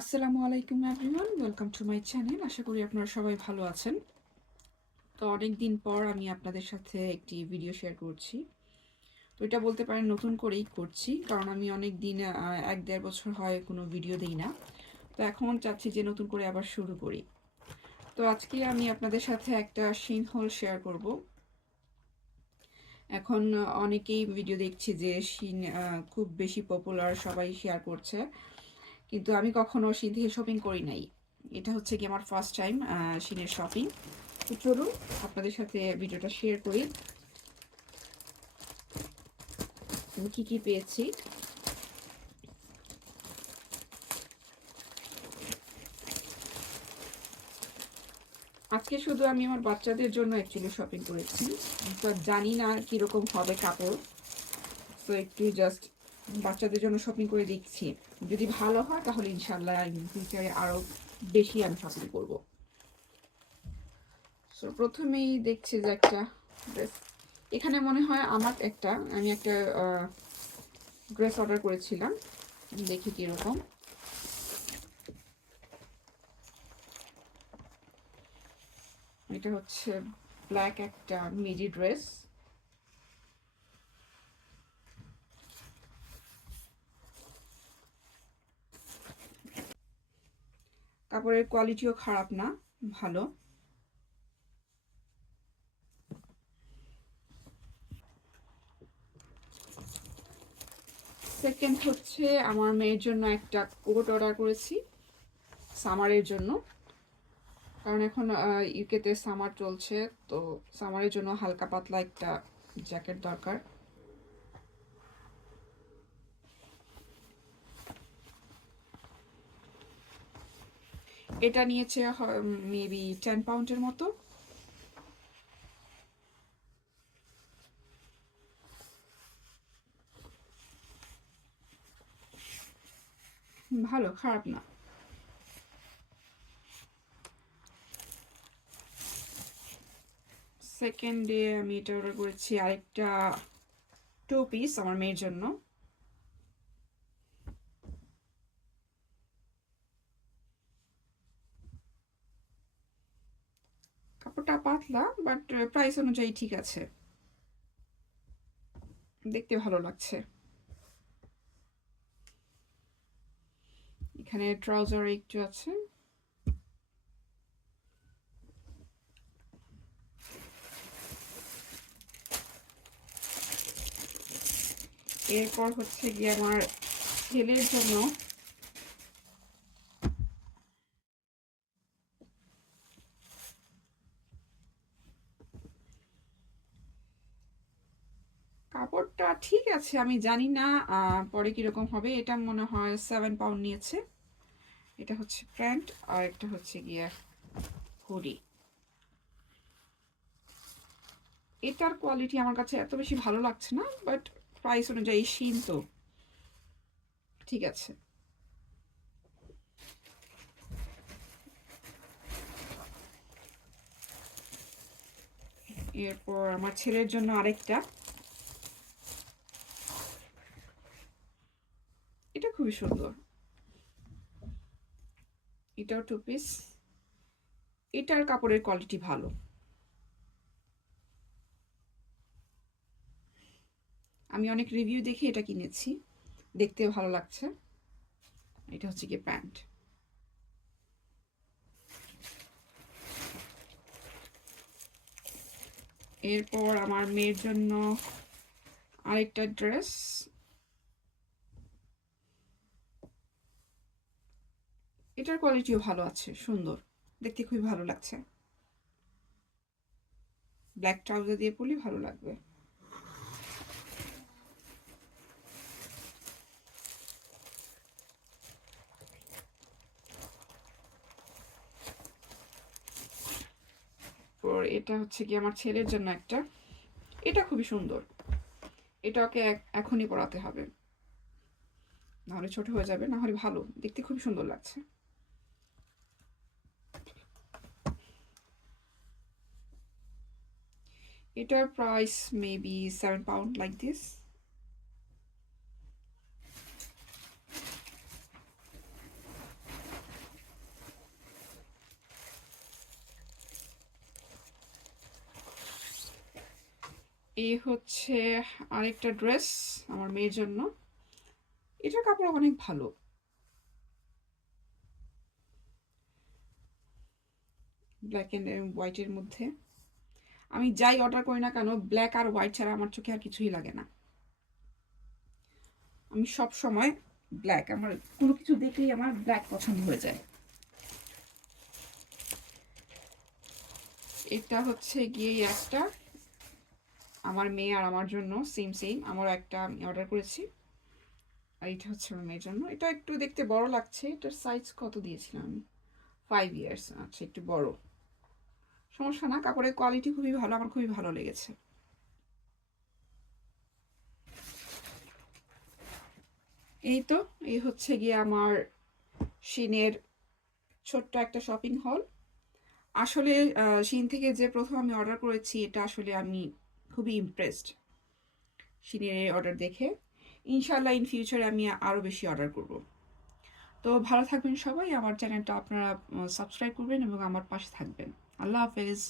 আসসালামু আলাইকুম everyone, welcome to my channel. আশা করি আপনারা সবাই ভালো আছেন। তো অনেক দিন পর আমি আপনাদের সাথে একটি ভিডিও শেয়ার করছি। তো এটা বলতে পারেন নতুন করেই করছি, কারণ আমি অনেক দিন 1-1.5 বছর হয় কোনো ভিডিও দিই না। তো এখন চাচ্ছি যে নতুন করে আবার শুরু করি। তো আজকে আমি আপনাদের সাথে একটা শিন হল শেয়ার করব। এখন অনেকেই ভিডিও দেখছি যে শিন খুব বেশি পপুলার, সবাই শেয়ার করছে, কিন্তু আমি কখনো শিন থেকে শপিং করি নাই। এটা হচ্ছে কি আমার ফার্স্ট টাইম শিনের শপিং। তো চলুন আপনাদের সাথে ভিডিওটা শেয়ার করি আমি কি কি পেয়েছি। আজকে শুধু আমি আমার বাচ্চাদের জন্য অ্যাকচুয়ালি শপিং করেছি, তো জানি না কিরকম হবে কাপড়, তো একটু জাস্ট বাচ্চাদের জন্য শপিং করে দেখছি। যদি ভালো হয় তাহলে ইনশাল্লাহ ফিউচারে আরও বেশি আমি শপিং করব। সো প্রথমেই দেখছি যে একটা ড্রেস, এখানে মনে হয় আমি একটা ড্রেস অর্ডার করেছিলাম, দেখি কিরকম। এটা হচ্ছে ব্ল্যাক একটা মিডি ড্রেস। কাপড়ের কোয়ালিটিও খারাপ না, ভালো। সেকেন্ড হচ্ছে আমার মেয়ের জন্য একটা কোট অর্ডার করেছি সামারের জন্য, কারণ এখন ইউকেতে সামার চলছে, তো সামারের জন্য হালকা পাতলা একটা জ্যাকেট দরকার। এটা নিয়েছে মেবি 10 পাউন্ডের মতো। ভালো, খারাপ না। সেকেন্ড ডে আমি এটা অর্ডার করেছি আরেকটা 2 পিস আমার মেয়ের জন্য। কাপড়টা পাতলা, বাট প্রাইস অনুযায়ী ঠিক আছে, দেখতে ভালো লাগছে। এখানে ট্রাউজার একটু আছে। এরপর হচ্ছে গিয়ে আমার ছেলের জন্য কাপড়টা ঠিক আছে, আমি জানি না পরে কিরকম হবে। এটা মনে হয় 7 পাউন্ড নিয়েছে। এটা হচ্ছে প্যান্ট, আর একটা হচ্ছে গিয়ে হুডি। এটার কোয়ালিটি আমার কাছে এত বেশি ভালো লাগছে না, বাট প্রাইস অনুযায়ী শিন তো ঠিক আছে। এরপর আমার ছেলের জন্য আরেকটা, এটা খুবই সুন্দর, এটাও 2 পিস। এটার কাপড়ের কোয়ালিটি ভালো। আমি অনেক রিভিউ দেখে এটা কিনেছি, দেখতেও ভালো লাগছে। এটা হচ্ছে গিয়ে প্যান্ট। এরপর আমার মেয়ের জন্য আরেকটা ড্রেস। এটার কোয়ালিটিও ভালো আছে, সুন্দর, দেখতে খুবই ভালো লাগছে। ব্ল্যাক ট্রাউজার দিয়ে পরলে ভালো লাগবে। এটা হচ্ছে কি আমার ছেলের জন্য একটা, এটা খুবই সুন্দর। এটা ওকে এখনই পরাতে হবে, নাহলে ছোট হয়ে যাবে, না হলে ভালো, দেখতে খুবই সুন্দর লাগছে। এটার price maybe 7 pound like this. এই হচ্ছে আরেকটা ড্রেস আমার মেয়ের জন্য। এটার কাপড় অনেক ভালো। ব্ল্যাক অ্যান্ড হোয়াইটের মধ্যে। আমি যাই অর্ডার করি না কেন, ব্ল্যাক আর হোয়াইট ছাড়া আমার চোখে আর কিছুই লাগে না। আমি সব সময় ব্ল্যাক, আমার কোনো কিছু দেখলেই আমার ব্ল্যাক পছন্দ হয়ে যায়। এটা হচ্ছে গিয়ে একটা আমার মেয়ে আর আমার জন্য সেম সেম, আমারও একটা আমি অর্ডার করেছি। আর এটা হচ্ছে আমার মেয়ের জন্য। এটা একটু দেখতে বড় লাগছে। এটার সাইজ কত দিয়েছিলাম আমি? 5 ইয়ার্স। আচ্ছা, একটু বড়, সমস্যা না। কাপড়ের কোয়ালিটি খুবই ভালো, আমার খুবই ভালো লেগেছে। এই তো, এই হচ্ছে গিয়ে আমার শিনের ছোট্ট একটা শপিং হল। আসলে শিন থেকে যে প্রথম আমি অর্ডার করেছি, এটা আসলে আমি খুবই ইমপ্রেসড শিনের এই অর্ডার দেখে। ইনশাল্লাহ ইন ফিউচারে আমি আরও বেশি অর্ডার করব। তো ভালো থাকবেন সবাই। আমার চ্যানেলটা আপনারা সাবস্ক্রাইব করবেন এবং আমার পাশে থাকবেন। আল্লাহ হাফেজ।